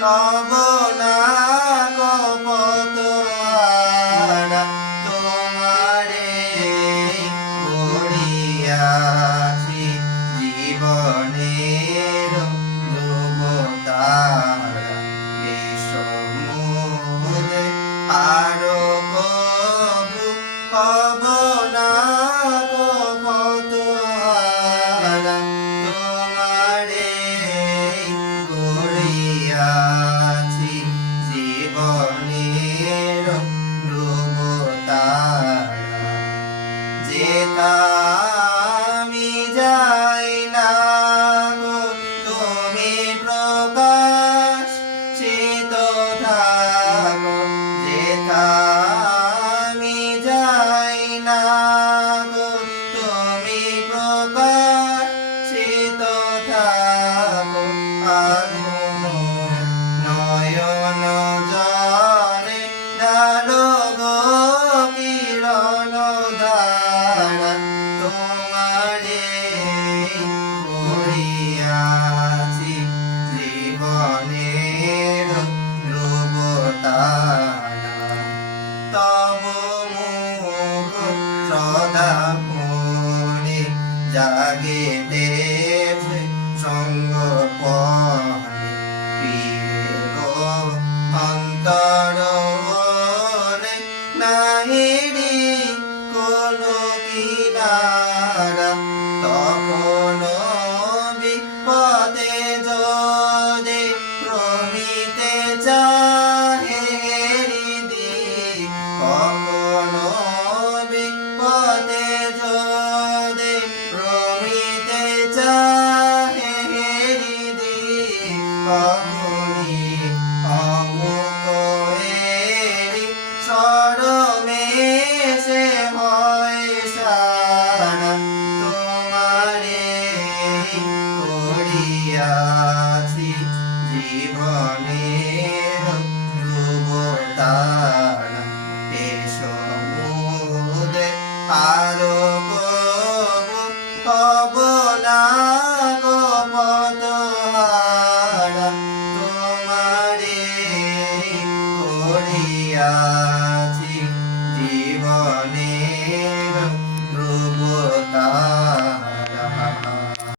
Sama. না জাগে দেব সঙ্গ পনে কারও হব না গো পদ তোমারে করিয়াছি জীবনে